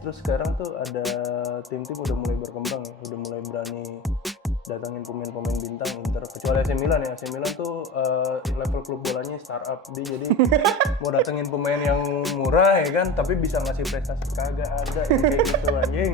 terus sekarang tuh ada tim-tim udah mulai berkembang ya, udah mulai berani datangin pemain-pemain bintang Inter, kecuali AC Milan ya. AC Milan tuh level klub bolanya startup, dia jadi mau datengin pemain yang murah ya kan, tapi bisa ngasih prestasi kagak ada kayak gitu anjing.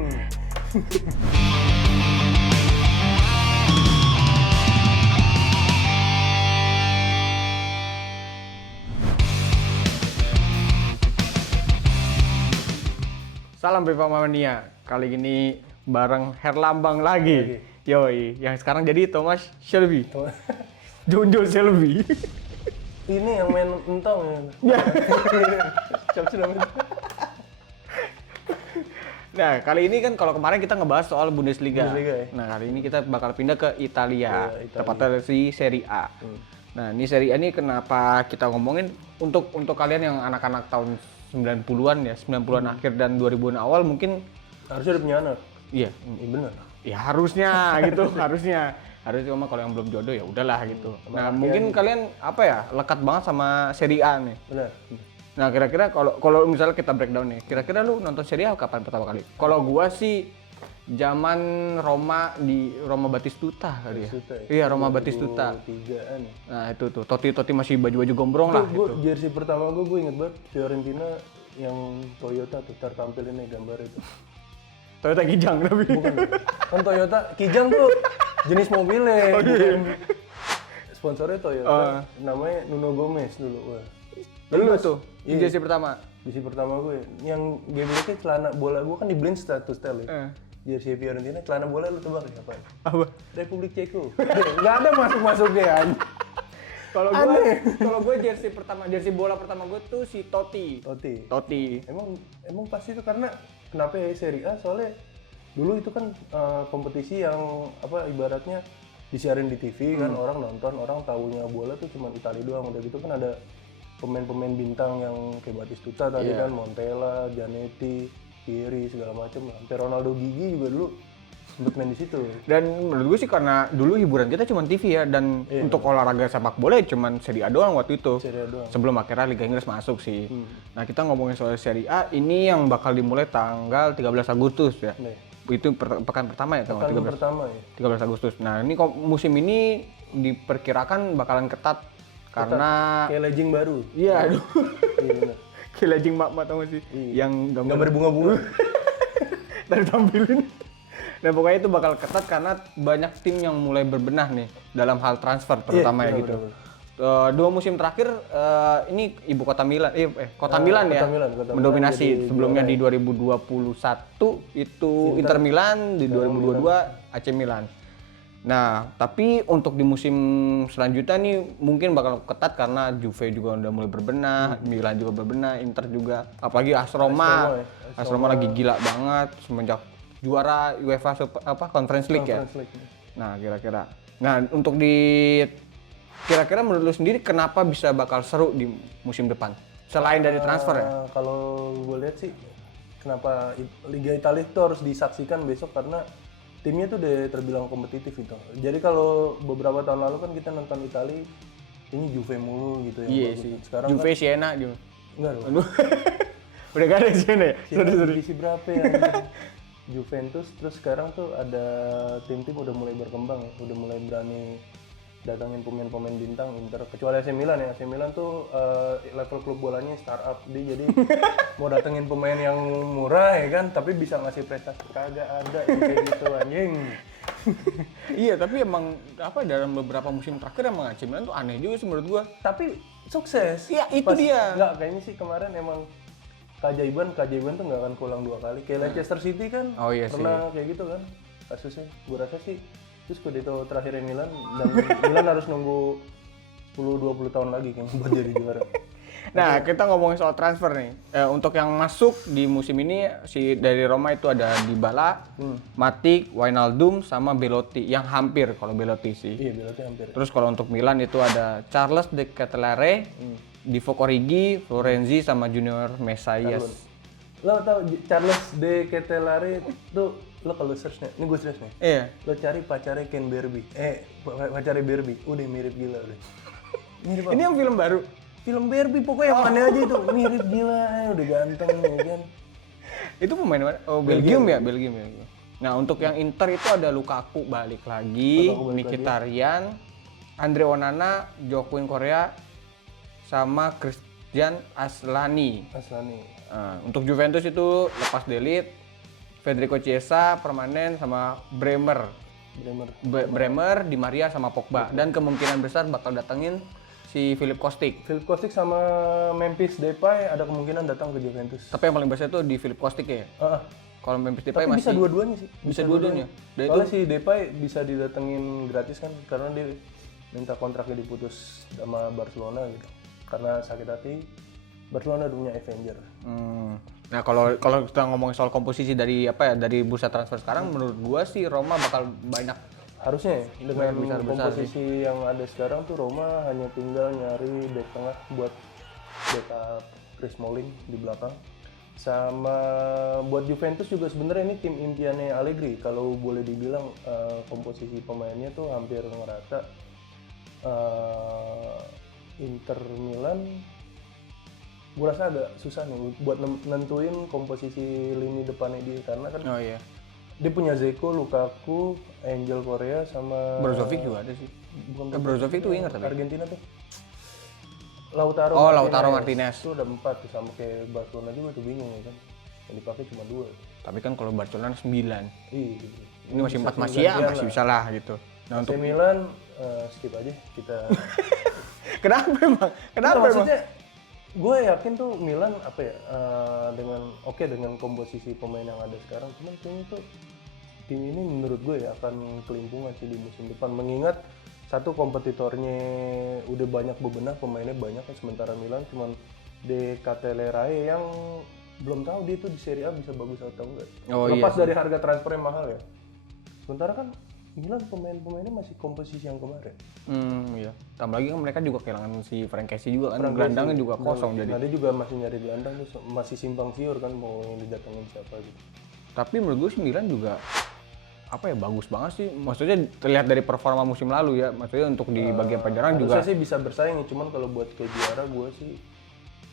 Salam Beva Mania, kali ini bareng Herlambang lagi. Yoi, yang sekarang jadi Thomas Shelby. Jonjo Shelby. Ini yang main entong ya. Siapa sih namanya? Nah, kali ini kan kalau kemarin kita ngebahas soal Bundesliga. Ya? Nah, kali ini kita bakal pindah ke Italia, Italia. tepatnya di Serie A. Nah, ini Serie A ini kenapa kita ngomongin untuk kalian yang anak-anak tahun 90-an ya, 90-an akhir dan 2000-an awal mungkin Harusnya udah punya anak. iya, Bener. ya harusnya gitu, harusnya cuma kalau yang belum jodoh ya udahlah gitu. Nah, mungkin kalian apa ya, lekat banget sama Serie A nih. Bener. Nah, kira-kira kalau misalnya kita breakdown nih, kira-kira lu nonton Serie A kapan pertama kali? Kalau gua sih zaman Roma Batistuta kali ya. Iya, Roma Batistuta. 2003-an. Nah, itu tuh Totti masih baju-baju gombrong lah Gue gitu. jersey pertama gue inget banget Fiorentina yang Toyota tuh tertampil ini gambar itu. Toyota Kijang tapi. Bukan. Kan Toyota Kijang tuh jenis mobilnya. Bukan. Sponsornya Toyota. Namanya Nuno Gomez dulu. Wah. Lu tuh, jersey pertama. Jersey pertama gue yang gameplay celana bola gue kan dibeliin status tel ya. Jersey Fiorentina, celana bola lu tebak ya apa? Apa? Republik Ceko. Nggak ada masuk-masuknya. Kalau gue jersey bola pertama gue tuh si Totti. Emang pasti itu karena kenapa ya Serie A, soalnya dulu itu kan kompetisi yang apa ibaratnya disiarin di TV kan, orang nonton, orang tahunya bola tuh cuma Italia doang. Udah gitu kan ada pemain-pemain bintang yang kayak Batistuta tadi kan, Montella, Zanetti, Pieri segala macam. Sampai Ronaldo Gigi juga dulu sempet main di situ. Dan menurut gue sih karena dulu hiburan kita cuma TV ya, dan untuk olahraga sepak bola ya cuma Serie A doang waktu itu. Serie A doang. Sebelum akhirnya Liga Inggris masuk sih. Nah, kita ngomongin soal Serie A ini yang bakal dimulai tanggal 13 Agustus ya. Itu pekan pertama ya, Pekan pertama ya. 13 Agustus. Nah, ini musim ini diperkirakan bakalan ketat karena Kayak legging baru. iya, aduh. Iya benar. Kayak legging mak tau gak sih? Yang Gambar bunga-bunga. dari tampilin. Nah, pokoknya itu bakal ketat karena banyak tim yang mulai berbenah nih dalam hal transfer terutama ya gitu. Dua musim terakhir ini ibu kota Milan, kota Milan ya, mendominasi. Sebelumnya di 2021 itu Inter Milan, di 2022 AC Milan. Nah, tapi untuk di musim selanjutnya nih mungkin bakal ketat karena Juve juga udah mulai berbenah, Milan juga berbenah, Inter juga, apalagi AS Roma lagi gila banget semenjak juara UEFA Conference League ya. Nah, kira-kira. Nah, untuk kira-kira menurut lu sendiri kenapa bisa bakal seru di musim depan? Selain dari transfer ya? Kalau gue lihat sih, kenapa Liga Italia itu harus disaksikan besok karena timnya tuh udah terbilang kompetitif itu. Jadi kalau beberapa tahun lalu kan kita nonton Italia, ini Juve mulu gitu ya. Iya sih. Sekarang Juve kan, Siena juga. enggak dong. Udah gak ada Siena ya? Divisi berapa ya? Juventus, terus sekarang tuh ada tim-tim udah mulai berkembang ya, udah mulai berani datangin pemain-pemain bintang Inter, kecuali AC Milan ya. AC Milan tuh level klub bolanya startup, dia jadi mau datengin pemain yang murah ya kan, tapi bisa ngasih prestasi kagak ada kayak gitu anjing. Iya, tapi emang apa dalam beberapa musim terakhir emang AC Milan tuh aneh juga sih menurut gua. Tapi sukses. Iya, itu dia. Nggak, kayaknya sih kemarin emang keajaiban tuh nggak akan pulang dua kali. Kayak Leicester City kan, pernah kayak gitu kan kasusnya. Gue rasa sih, terus Scudetto terakhirnya Milan, dan Milan harus nunggu 10-20 tahun lagi kayaknya buat jadi juara. Nah, kita ngomongin soal transfer nih. Untuk yang masuk di musim ini dari Roma itu ada Dybala, Matic, Wijnaldum, sama Belotti yang hampir kalau Belotti sih. Iya, Belotti hampir. Terus kalau untuk Milan itu ada Charles De Ketelaere, Divock Origi, Florenzi, sama Junior Messias. Lo tau Charles De Ketelaere tuh, lo kalau search nih, ini gue serius nih. Iya. Lo cari pacarnya Ken Berby. Pacarnya Berby, udah mirip gila udah. Mirip Ini yang film baru. Film Barbie pokoknya yang mana aja itu mirip gila, udah ganteng ya kan. Itu pemain mana? Oh, Belgium ya, Belgium. Nah, untuk yang Inter itu ada Lukaku balik lagi, Mkhitaryan, Andre Onana, Joaquin Correa, sama Christian Aslani. Untuk Juventus itu lepas Delit, Federico Chiesa permanen sama Bremer, Di Maria sama Pogba. Dan kemungkinan besar bakal datengin si Filip Kostic. Filip Kostic sama Memphis Depay ada kemungkinan datang ke Juventus. Tapi yang paling besar itu di Filip Kostic ya. Kalau Memphis Depay tapi masih bisa dua-duanya sih. Bisa dua-duanya. Soalnya si Depay bisa didatengin gratis kan karena dia minta kontraknya diputus sama Barcelona gitu. Karena sakit hati, Barcelona punya Avenger. Nah, kalau kita ngomongin soal komposisi dari dari bursa transfer sekarang, menurut gua sih Roma bakal banyak. Harusnya ya, dengan komposisi yang ada sekarang tuh Roma hanya tinggal nyari bek tengah buat backup Chris Smalling di belakang. Sama buat Juventus juga sebenarnya ini tim impiannya Allegri. Kalau boleh dibilang komposisi pemainnya tuh hampir ngerata. Inter Milan, gue rasa agak susah nih buat nentuin komposisi lini depannya dia karena kan dia punya Zeko, Lukaku, Angel Korea sama Brozovic juga ada sih. Brozovic tuh winger tapi Argentina tuh. Lautaro Martinez. Itu udah 4 tuh sama kayak Barcelona juga tuh bingung ya kan. Yang dipakai cuma 2. Tapi kan kalau Barcelona 9. Iya. Ini masih 4 masih bisa lah gitu. Nah, untuk Milan skip aja kita. Kenapa emang? Maksudnya gue yakin tuh Milan dengan komposisi pemain yang ada sekarang, cuman kayaknya tuh tim ini menurut gue ya akan kelimpungan sih di musim depan mengingat satu kompetitornya udah banyak bebenah, pemainnya banyak kan, sementara Milan cuman De Ketelaere yang belum tahu dia tuh di Serie A bisa bagus atau enggak. Lepas dari harga transfer yang mahal ya. Sementara kan Milan pemainnya masih komposisi yang kemarin. Iya. Tambah lagi kan mereka juga kehilangan si Frank Kessie juga kan, gelandangnya juga kosong jadi. Nah, dia juga masih nyari gelandang tuh, masih simpang siur kan mau yang didatengin siapa gitu. Tapi menurut gue sih Milan juga bagus banget sih. Maksudnya terlihat dari performa musim lalu ya. Maksudnya untuk di bagian penyerang juga. Saya sih bisa bersaing, cuman kalau buat ke juara gue sih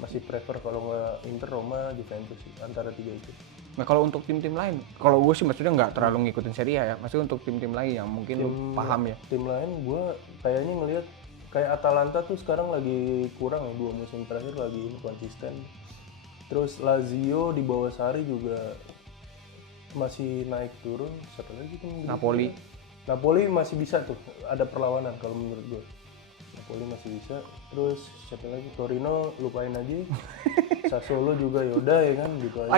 masih prefer kalau nggak Inter, Roma, Juventus sih, antara 3 itu. Nah, kalau untuk tim-tim lain, kalau gue sih maksudnya nggak terlalu ngikutin Serie A ya. Maksudnya untuk tim-tim lain yang mungkin lu paham ya. Tim lain gue kayaknya ngelihat kayak Atalanta tuh sekarang lagi kurang ya, 2 musim terakhir lagi inkonsisten. Terus Lazio di bawah Sarri juga masih naik turun. Satu lagi kan Napoli masih bisa tuh, ada perlawanan kalau menurut gue. Napoli masih bisa. Terus siapa lagi? Torino lupain aja. Sassuolo juga yaudah ya kan gitu aja.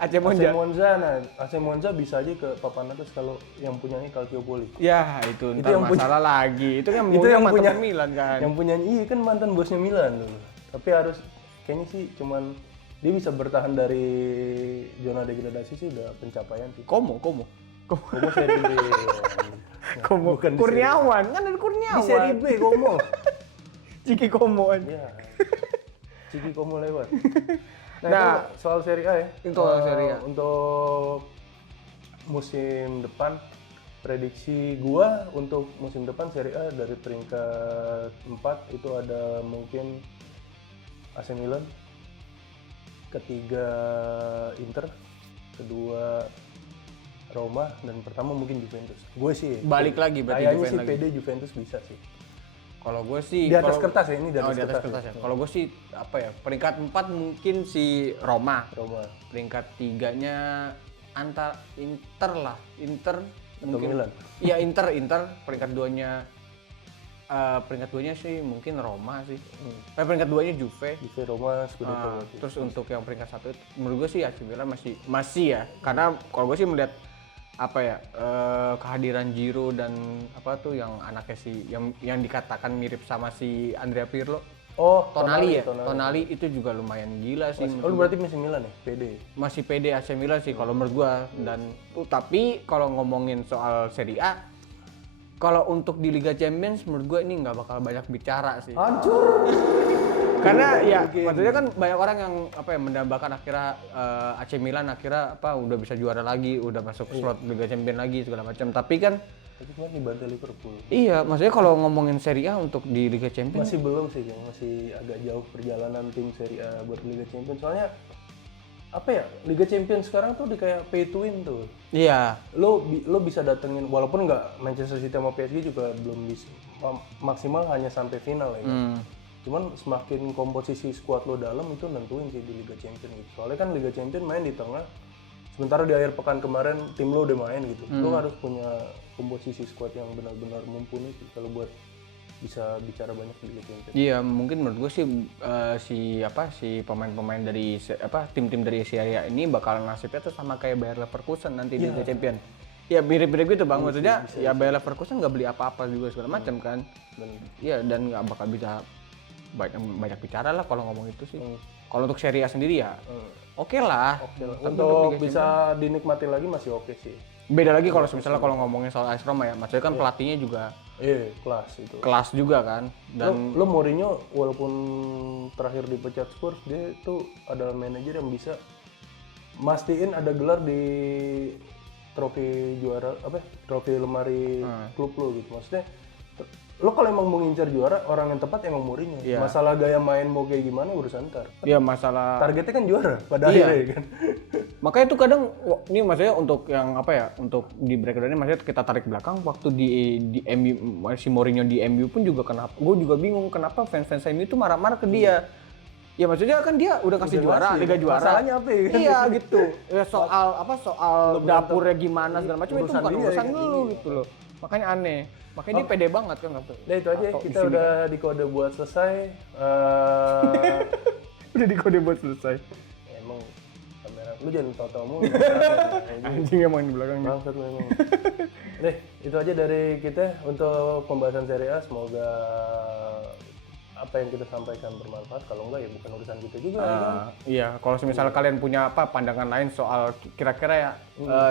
AC Monza. Nah, AC Monza bisa aja ke papan atas kalau yang punyanya Calciopoli. Ya, itu yang masalah lagi. Itu kan yang punya Milan kan. Yang punya kan mantan bosnya Milan dulu. Tapi harus kayaknya sih cuman dia bisa bertahan dari zona degradasi sih udah pencapaian sih. Komo Seri B. Komo bukan Kurniawan, kan ada Kurniawan. Di Seri B Komo. Ciki Komo aja. Iya. Ciki Komo lewat. Nah, itu soal Serie A ya. Untuk musim depan, prediksi gua untuk musim depan Serie A dari peringkat 4 itu ada mungkin AC Milan, ketiga Inter, kedua Roma, dan pertama mungkin Juventus. Gue sih balik lagi berarti kayaknya sih PD Juventus bisa sih. Kalau gue sih di atas kertas ya, ini di atas kertas ya. Kalau gue sih peringkat 4 mungkin si Roma. Peringkat 3-nya antar Inter lah. Inter mungkin Milan. Iya, Inter. Peringkat 2-nya sih mungkin Roma sih. Peringkat 2-nya Juve, Roma, Scudetto. Terus untuk yang peringkat 1 menurut gue sih AC Milan masih ya. Karena kalau gue sih melihat kehadiran Giroud dan yang anaknya yang dikatakan mirip sama si Andrea Pirlo. Tonali. Tonali itu juga lumayan gila sih. Berarti masih Milan ya? PD. Masih PD AC Milan sih kalau menurut gua. Tapi kalau ngomongin soal Serie A, kalau untuk di Liga Champions menurut gua ini nggak bakal banyak bicara sih. Hancur. Karena maksudnya kan banyak orang yang mendambakan akhirnya AC Milan akhirnya udah bisa juara lagi, udah masuk slot Liga Champions lagi segala macam. Tapi kan cuma dibantai Liverpool. Iya, maksudnya kalau ngomongin Serie A untuk di Liga Champions masih belum sih, masih agak jauh perjalanan tim Serie A buat Liga Champions. Soalnya apa ya, Liga Champions sekarang tuh di kayak pay to win tuh. Iya. Lo bisa datengin, walaupun nggak, Manchester City sama PSG juga belum bisa maksimal hanya sampai final ya kan. Cuman semakin komposisi squad lo dalam itu nentuin sih di Liga Champions gitu. Soalnya kan Liga Champions main di tengah, sementara di akhir pekan kemarin tim lo udah main gitu. Lo harus punya komposisi squad yang benar-benar mumpuni sih kalau buat bisa bicara banyak di Liga Champions. Iya, mungkin menurut gue sih si pemain-pemain dari tim-tim dari Serie A ini bakal nasibnya tuh sama kayak Bayer Leverkusen nanti di Liga Champions. Ya mirip-mirip gitu Bang, maksudnya ya Bayer Leverkusen nggak beli apa-apa juga segala macam kan. Iya, dan nggak bakal bisa banyak bicara lah kalau ngomong itu sih. Kalau untuk Serie A sendiri ya oke lah. Untuk bisa dinikmati lagi masih oke sih. Beda lagi kalau misalnya kalau ngomongin soal AS Roma ya, maksudnya kan pelatihnya juga Kelas itu. kelas juga kan. Dan Lo Mourinho walaupun terakhir dipecat Spurs, dia tuh adalah manajer yang bisa mastiin ada gelar di trofi juara trofi lemari klub lo gitu. Maksudnya lo kalau emang mau ngincar juara, orang yang tepat emang Mourinho. Masalah gaya main mau kayak gimana urusan ntar. Iya, masalah Targetnya kan juara pada akhirnya kan. Makanya itu kadang ini maksudnya untuk yang untuk di breakdown ini maksudnya kita tarik belakang waktu di MU, si Mourinho di MU pun juga kenapa gue juga bingung kenapa fans-fans MU itu marah-marah ke dia. Ya maksudnya kan dia udah kasih juara, Liga Juara. Masalahnya apa ya? Iya gitu. Ya soal dapurnya gimana segala macam itu bukan urusan lu gitu loh. Makanya aneh. Makanya dia pede banget kan. Nah itu aja, kita udah di kode buat selesai. Udah di kode buat selesai. Emang kamera, lu jangan tau-tau mulu. Anjing emang di belakang. Bangsat lu emang. Deh, itu aja dari kita untuk pembahasan Serie A. Semoga apa yang kita sampaikan bermanfaat. Kalau enggak ya bukan urusan kita juga. Iya, kalau misalnya kalian punya pandangan lain soal kira-kira ya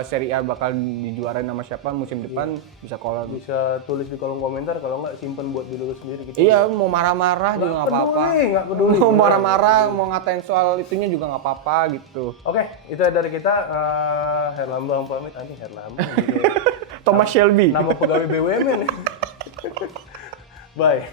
Serie A bakal dijuarain sama siapa musim depan, bisa tulis di kolom komentar. Kalau enggak simpen buat diri lu sendiri gitu. Iya, mau marah-marah juga nggak apa-apa. Nggak peduli. Mau marah-marah, mau ngatain soal itunya juga nggak apa-apa gitu. Oke, itu dari kita. Herlambang pamit. Herlambang gitu. Thomas Shelby. Nama pegawai BUMN. Bye.